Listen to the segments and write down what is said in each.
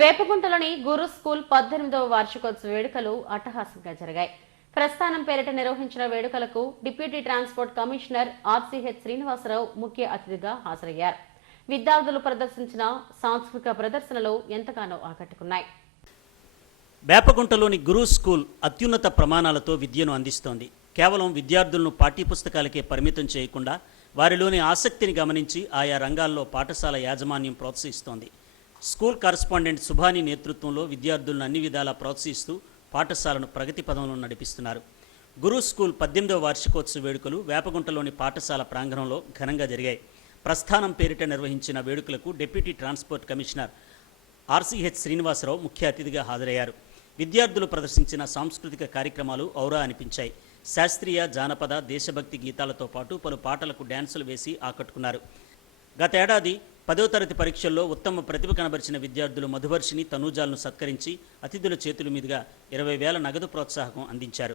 వేపగుంటలోని గురు school పద్దెనిమిదవ వార్షికోత్సవ వేడుకలు అట్టహాసంగా జరిగాయి. ప్రస్థానం పేరిట నిర్వహించిన వేడుకలకు deputy transport commissioner RCH Srinivasarao ముఖ్య అతిథిగా హాజరయ్యారు. విద్యార్థులు ప్రదర్శించిన సాంస్కృతిక ప్రదర్శనలు ఎంతగానో ఆకట్టుకున్నాయి. వేపగుంటలోని గురు స్కూల్ అత్యున్నత ప్రమాణాలతో విద్యను అందిస్తోంది. కేవలం విద్యార్థులను పాఠ్యపుస్తకాలకే పరిమితం చేయకుండా వారిలోని ఆసక్తిని గమనించి ఆయా రంగాల్లో పాఠశాల యాజమాన్యం ప్రోత్సహిస్తోంది. స్కూల్ కరస్పాండెంట్ సుభాని నేతృత్వంలో విద్యార్థులను అన్ని విధాలా ప్రోత్సహిస్తూ పాఠశాలను ప్రగతి పదంలో నడిపిస్తున్నారు. గురు స్కూల్ పద్దెనిమిదవ వార్షికోత్సవ వేడుకలు వేపగుంటలోని పాఠశాల ప్రాంగణంలో ఘనంగా జరిగాయి. ప్రస్థానం పేరిట నిర్వహించిన వేడుకలకు deputy transport commissioner RCH Srinivasarao ముఖ్య అతిథిగా హాజరయ్యారు. విద్యార్థులు ప్రదర్శించిన సాంస్కృతిక కార్యక్రమాలు ఔరా అనిపించాయి. శాస్త్రీయ జానపద దేశభక్తి గీతాలతో పాటు పలు పాటలకు డ్యాన్సులు వేసి ఆకట్టుకున్నారు. గతేడాది పదో తరగతి పరీక్షల్లో ఉత్తమ ప్రతిభ కనబరిచిన విద్యార్థులు మధువర్షిని తనూజాలను సత్కరించి అతిథుల చేతుల మీదుగా ఇరవై వేల నగదు ప్రోత్సాహకం అందించారు.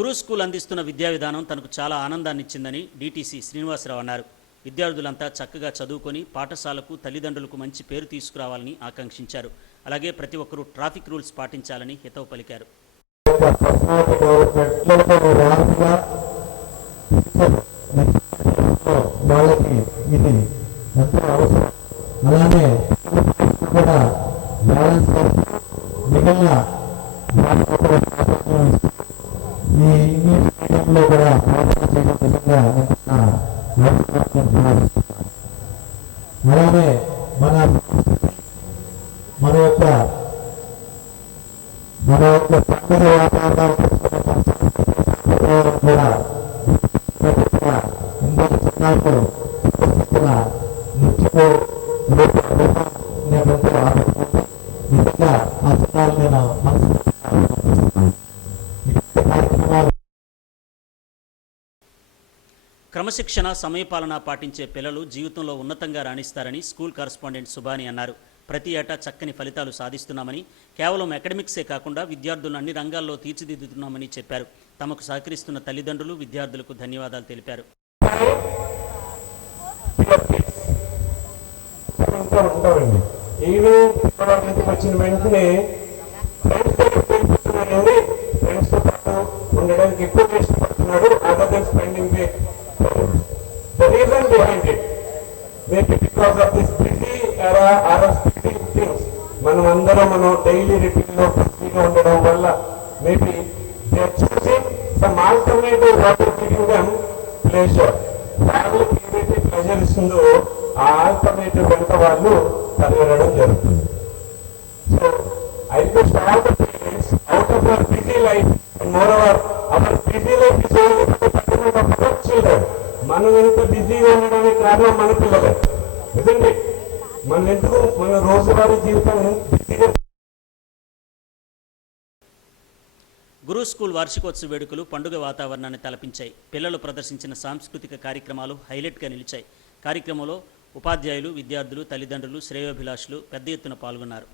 గురు స్కూల్ అందిస్తున్న విద్యా విధానం తనకు చాలా ఆనందాన్ని ఇచ్చిందని డీటీసీ శ్రీనివాసరావు అన్నారు. విద్యార్థులంతా చక్కగా చదువుకొని పాఠశాలకు తల్లిదండ్రులకు మంచి పేరు తీసుకురావాలని ఆకాంక్షించారు. అలాగే ప్రతి ఒక్కరూ ట్రాఫిక్ రూల్స్ పాటించాలని హితవు పలికారు. వాళ్ళకి ఇది ఎంతో అవసరం అలానే కూడా బ్యాలెన్స్ మిగిలిన వాళ్ళకి ఈ ఇంగ్లీష్ కూడా ప్రార్థన చేయడం అలానే మన మన యొక్క మన యొక్క పండుగ వాతావరణం కూడా నృత్యము క్రమశిక్షణ సమయపాలన పాటించే పిల్లలు జీవితంలో ఉన్నతంగా రాణిస్తారని స్కూల్ కరస్పాండెంట్ సుబాని అన్నారు. ప్రతి ఏటా చక్కని ఫలితాలు సాధిస్తున్నామని కేవలం అకాడమిక్సే కాకుండా విద్యార్థులను అన్ని రంగాల్లో తీర్చిదిద్దుతున్నామని చెప్పారు. తమకు సహకరిస్తున్న తల్లిదండ్రులు విద్యార్థులకు ధన్యవాదాలు తెలిపారు. ఉండడానికి ఎక్కువ ఇష్టపడుతున్నాడు. Other than spending the the reason behind it maybe because of this busy era or of busy మనం అందరం మనం డైలీ రొటీన్లో బిజీగా ఉండడం వల్ల maybe they choosing some alternative what is giving them pleasure ఫ్యామిలీకి ఏదైతే ప్లేజర్ ఇస్తుందో ఆ ఆల్టర్నేటివ్ వెంట వాళ్ళు పరిగెడడం జరుగుతుంది. కారణం మన పిల్లలే నిజండి మన ఎందుకు మన రోజువారీ జీవితం గురు స్కూల్ వార్షికోత్సవ వేడుకలు పండుగ వాతావరణాన్ని తలపించాయి. పిల్లలు ప్రదర్శించిన సాంస్కృతిక కార్యక్రమాలు హైలైట్గా నిలిచాయి. కార్యక్రమంలో ఉపాధ్యాయులు విద్యార్థులు తల్లిదండ్రులు శ్రేయోభిలాషులు పెద్ద ఎత్తున పాల్గొన్నారు.